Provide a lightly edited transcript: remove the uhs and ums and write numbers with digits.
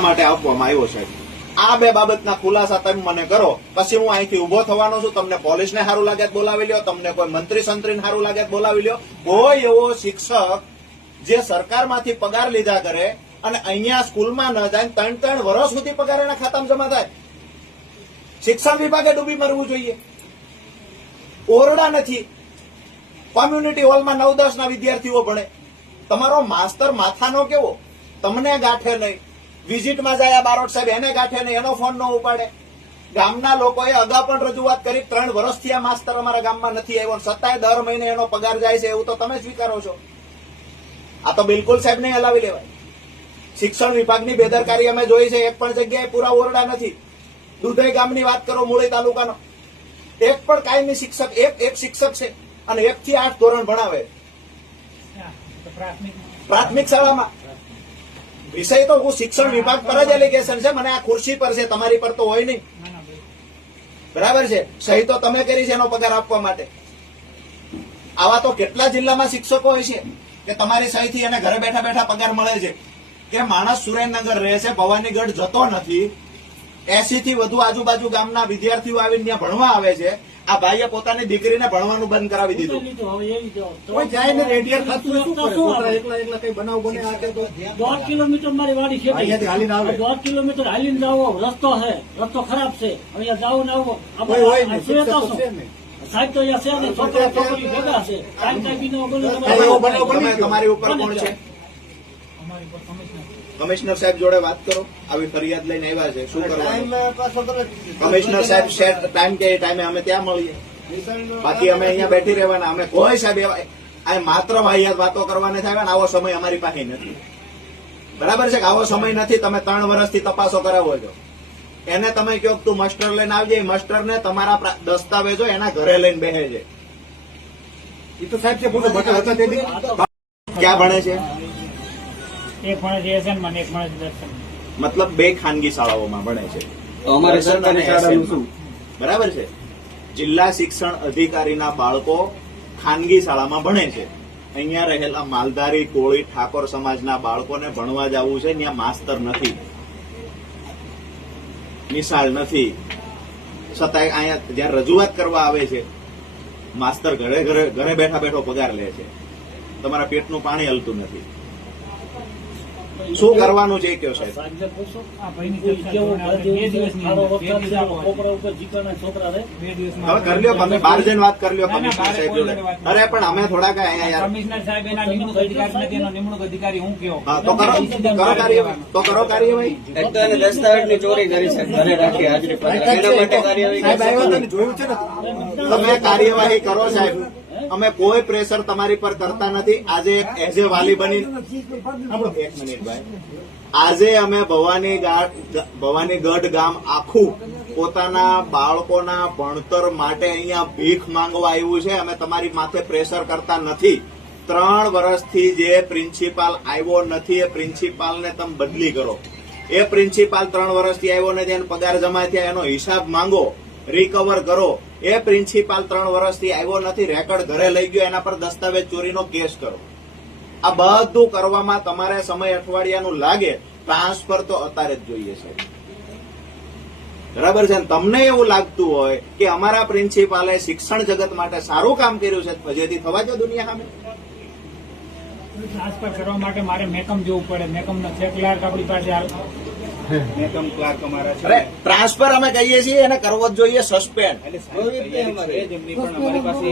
માટે આપવામાં આવ્યો છે। આ બે બાબતના ખુલાસા તમે મને કરો, પછી હું અહીંથી ઉભો થવાનો છું। તમને પોલીસને સારું લાગે તો બોલાવી લ્યો, તમને કોઈ મંત્રી સંત્રીને સારું લાગે તો બોલાવી લ્યો। કોઈ એવો શિક્ષક જે સરકારમાંથી પગાર લીધા કરે અને અહીંયા સ્કૂલમાં ન જાય, 3-3 વર્ષ સુધી પગાર એના ખાતામાં જમા થાય, શિક્ષણ વિભાગે ડૂબી મરવું જોઈએ। ઓરડા નથી, કોમ્યુનિટી હોલમાં 9-10 ના વિદ્યાર્થીઓ ભણે। તમારો માસ્તર માથાનો કેવો, તમને ગાંઠે નહીં, વિઝિટમાં જાય બારોટ સાહેબ એને ગાંઠે નહીં, એનો ફોન ન ઉપાડે। ગામના લોકોએ અગાઉ પણ રજૂઆત કરી, 3 વર્ષથી આ માસ્તર અમારા ગામમાં નથી આવ્યો, છતાંય દર મહિને એનો પગાર જાય છે, એવું તો તમે સ્વીકારો છો। આ તો બિલકુલ સાહેબ નહીં હલાવી લેવાય। શિક્ષણ વિભાગની બેદરકારી અમે જોઈ છે। એક પણ જગ્યાએ પૂરા ઓરડા નથી। દુધઈ ગામની વાત કરો, મૂળી તાલુકાનો, એક પણ કાયમી શિક્ષક, એક શિક્ષક છે અને 1 થી 8 ધોરણ ભણાવે પ્રાથમિક શાળામાં। વિષય તો હું શિક્ષણ વિભાગ પર જ એલિગેશન છે, મને આ ખુરશી પર છે, તમારી પર તો હોય નહીં, બરાબર છે। સહી તો તમે કરી છે એનો પગાર આપવા માટે। આવા તો કેટલા જિલ્લામાં શિક્ષકો હોય છે કે તમારી સહીથી એને ઘરે બેઠા બેઠા પગાર મળે છે। કે માણસ સુરેન્દ્રનગર રહે છે, ભવાનીગઢ જતો નથી, 80 થી વધુ આજુબાજુ ગામના વિદ્યાર્થીઓ આવીને ત્યાં ભણવા આવે છે। આ ભાઈએ પોતાની દીકરીને ભણવાનું બંધ કરાવી દીધું। જાય ને રેડિયર ખાતું એકલા કઈ બનાવ બને, 1.5 કિલોમીટર મારી વાડી છે, 1.5 કિલોમીટર હાલીને જાવો રસ્તો છે, રસ્તો ખરાબ છે, અહીંયા જાવું ને આવો સાહેબ તો અહીંયા છે ને, છોકરા છોકરી ભેગા છે, તમારી ઉપર કોણ છે? કમિશનર સાહેબ જોડે વાત કરો, આવી ફરિયાદ લઈને આવ્યા છે, શું કરવાનું? કમિશનર સાહેબ સેટ ટાઈમ કે ટાઈમે અમે ત્યાં મળીએ, બાકી અમે અહીંયા બેઠી રહેવાના। અમે કોઈ સાહેબ આ માત્ર વાહિયાત વાતો કરવાને થાય, આવો સમય અમારી પાસે નથી, બરાબર છે કે આવો સમય નથી। તમે 3 વર્ષથી તપાસો કરાવો છો, એને તમે કહો તું મસ્ટર લઈને આવજે, મસ્ટર ને તમારા દસ્તાવેજો એના ઘરે લઈને બેસે છે। એ તો સાહેબ છે, ક્યાં ભણે છે? એક ભણે છે એસએનમાં, એક ભણે છે દર્શન, મતલબ 2 ખાનગી શાળાઓમાં ભણે છે। અમારે સરકારી શાળાનું શું? બરાબર છે। જિલ્લા શિક્ષણ અધિકારીના બાળકો ખાનગી શાળામાં ભણે છે। અહીંયા રહેલા માલધારી, કોળી, ઠાકોર સમાજના બાળકોને ભણવા જવું છે, ત્યાં માસ્તર નથી, નિશાળ નથી, છતાંય અહીંયા જ્યાં રજૂઆત કરવા આવે છે, માસ્તર ઘરે બેઠા બેઠો પગાર લે છે, તમારા પેટનું પાણી હલતું નથી। શું કરવાનું છે કયો સાહેબ? હવે કરી લ્યો, તમે 12 જણ વાત કરી લ્યો કમિશનર સાહેબ જોડે। અરે પણ અમે થોડાક અહીંયા કમિશનર સાહેબ એના નિમણૂક અધિકારી નથી, એનો નિમણૂક અધિકારી હું કયો? તો કરો કાર્યવાહી। એક તો એને દસ્તાવેજની ચોરી કરી છે, ઘરે રાખી હાજરી પર, એના માટે કાર્યવાહી જોયું છે ને, તમે કાર્યવાહી કરો સાહેબ। અમે કોઈ પ્રેશર તમારી પર કરતા નથી। આજે એઝ એ વાલી બની, 1 મિનિટ ભાઈ, આજે અમે ભવાનીગઢ ગામ આખું પોતાના બાળકોના ભણતર માટે અહીંયા ભીખ માંગવા આવ્યું છે। અમે તમારી માથે પ્રેશર કરતા નથી। 3 વર્ષથી જે પ્રિન્સિપાલ આવ્યો નથી, એ પ્રિન્સિપાલને તમે બદલી કરો। એ પ્રિન્સિપાલ 3 વર્ષથી આવ્યો નથી, એનો પગાર જમા થયા એનો હિસાબ માંગો, રિકવર કરો। એ પ્રિન્સિપાલ 3 વર્ષથી આવ્યો નથી, રેકર્ડ ઘરે લઈ ગયો, એના પર દસ્તાવેજ ચોરીનો કેસ કરો। આ બધું કરવામાં તમારે સમય અઠવાડિયાનું લાગે, ટ્રાન્સફર તો અત્યારે જ જોઈએ છે, બરાબર છે? તમને એવું લાગતું હોય કે અમારા પ્રિન્સિપાલે શિક્ષણ જગત માટે સારું કામ કર્યું છે, ફજેથી થવા દો દુનિયા સામે। ટ્રાન્સફર કરવા માટે મારે મેકમ જવું પડે, મેકમ નો છે ક્લાર્ક આપણી પાસે મેકમ ક્લાર્ક અમારા છે। અરે ટ્રાન્સફર અમે કહીએ છીએ, એને કરવો જ જોઈએ સસ્પેન્ડ। અમારી પાસે